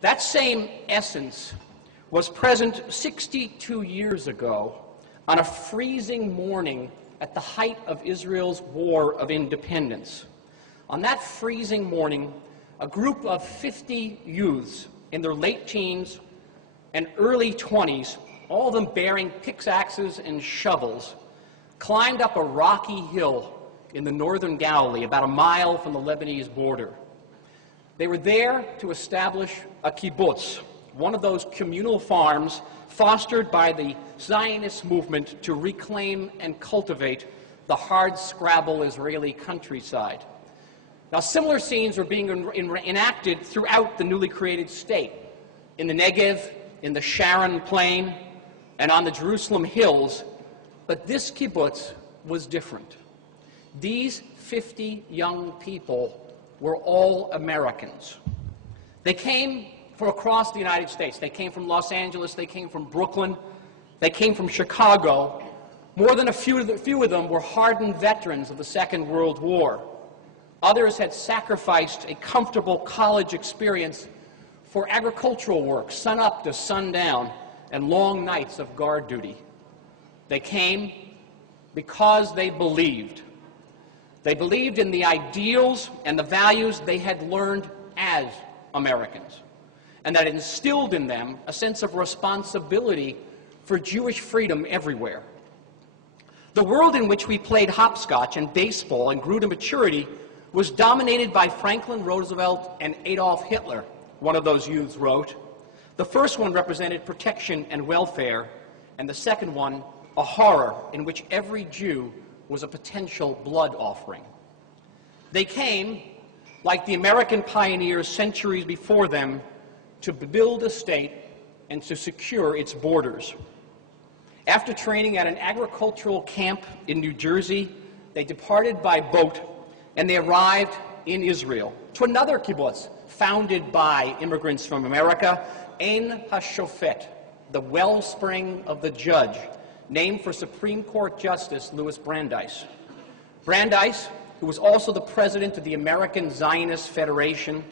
That same essence was present 62 years ago on a freezing morning at the height of Israel's War of Independence. On that freezing morning, a group of 50 youths in their late teens and early 20s, all of them bearing pickaxes and shovels, climbed up a rocky hill in the northern Galilee, about a mile from the Lebanese border. They were there to establish a kibbutz, one of those communal farms fostered by the Zionist movement to reclaim and cultivate the hard-scrabble Israeli countryside. Now, similar scenes were being enacted throughout the newly created state, in the Negev, in the Sharon Plain, and on the Jerusalem hills, but this kibbutz was different. These 50 young people were all Americans. They came from across the United States. They came from Los Angeles, they came from Brooklyn, they came from Chicago. More than a few of them were hardened veterans of the Second World War. Others had sacrificed a comfortable college experience for agricultural work, sun up to sundown, and long nights of guard duty. They came because they believed. They believed in the ideals and the values they had learned as Americans, and that instilled in them a sense of responsibility for Jewish freedom everywhere. The world in which we played hopscotch and baseball and grew to maturity was dominated by Franklin Roosevelt and Adolf Hitler, one of those youths wrote. The first one represented protection and welfare, and the second one, a horror in which every Jew was a potential blood offering. They came, like the American pioneers centuries before them, to build a state and to secure its borders. After training at an agricultural camp in New Jersey, they departed by boat and they arrived in Israel to another kibbutz founded by immigrants from America, Ein HaShofet, the wellspring of the judge, named for Supreme Court Justice Louis Brandeis. Brandeis, who was also the president of the American Zionist Federation,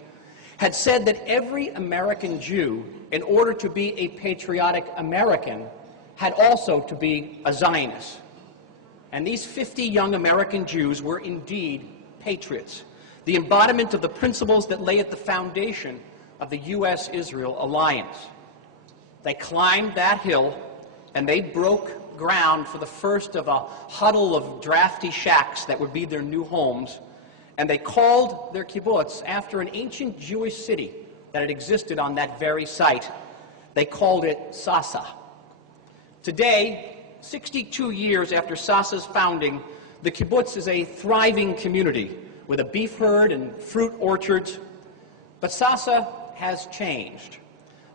had said that every American Jew, in order to be a patriotic American, had also to be a Zionist. And these 50 young American Jews were indeed patriots, the embodiment of the principles that lay at the foundation of the U.S.-Israel alliance. They climbed that hill and they broke ground for the first of a huddle of drafty shacks that would be their new homes, and they called their kibbutz after an ancient Jewish city that had existed on that very site. They called it Sasa. Today, 62 years after Sasa's founding, the kibbutz is a thriving community with a beef herd and fruit orchards, but Sasa has changed.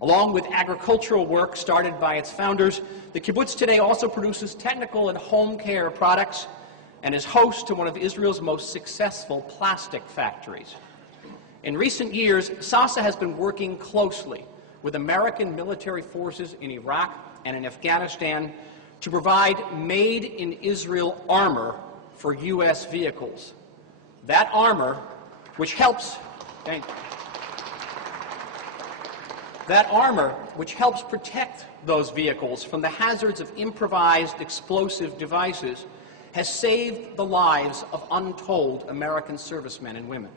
Along with agricultural work started by its founders, the kibbutz today also produces technical and home care products and is host to one of Israel's most successful plastic factories. In recent years, Sasa has been working closely with American military forces in Iraq and in Afghanistan to provide made-in-Israel armor for U.S. vehicles. That armor, which helps protect those vehicles from the hazards of improvised explosive devices, has saved the lives of untold American servicemen and women.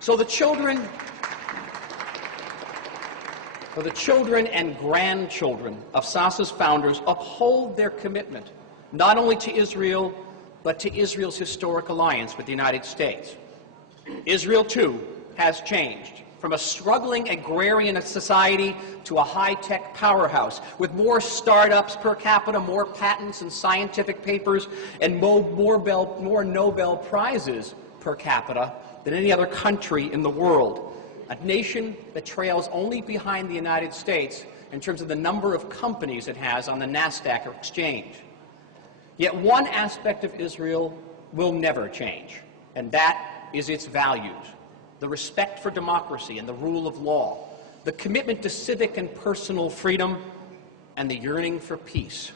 So the children and grandchildren of Sasa's founders uphold their commitment not only to Israel, but to Israel's historic alliance with the United States. Israel, too, has changed from a struggling agrarian society to a high-tech powerhouse with more startups per capita, more patents and scientific papers, and more Nobel Prizes per capita than any other country in the world. A nation that trails only behind the United States in terms of the number of companies it has on the NASDAQ exchange. Yet one aspect of Israel will never change, and that is its values: the respect for democracy and the rule of law, the commitment to civic and personal freedom, and the yearning for peace.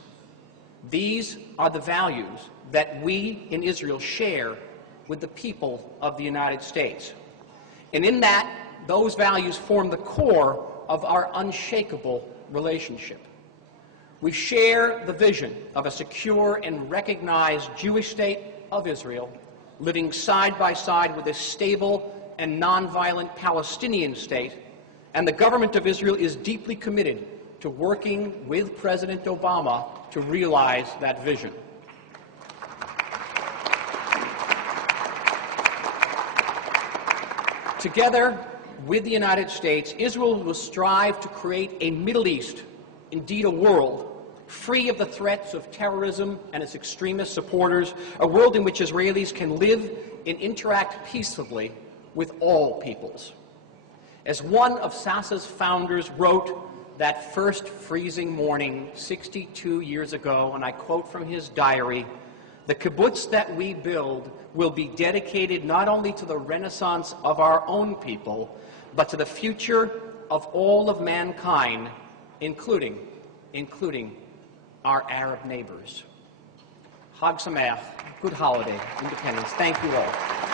These are the values that we in Israel share with the people of the United States. And in that those values form the core of our unshakable relationship. We share the vision of a secure and recognized Jewish state of Israel, living side by side with a stable and nonviolent Palestinian state, and the government of Israel is deeply committed to working with President Obama to realize that vision. Together with the United States, Israel will strive to create a Middle East, indeed a world, free of the threats of terrorism and its extremist supporters, a world in which Israelis can live and interact peaceably with all peoples. As one of SASA's founders wrote that first freezing morning 62 years ago, and I quote from his diary, "The kibbutz that we build will be dedicated not only to the renaissance of our own people, but to the future of all of mankind, including our Arab neighbors." Chag Sameach, good holiday, Independence. Thank you all.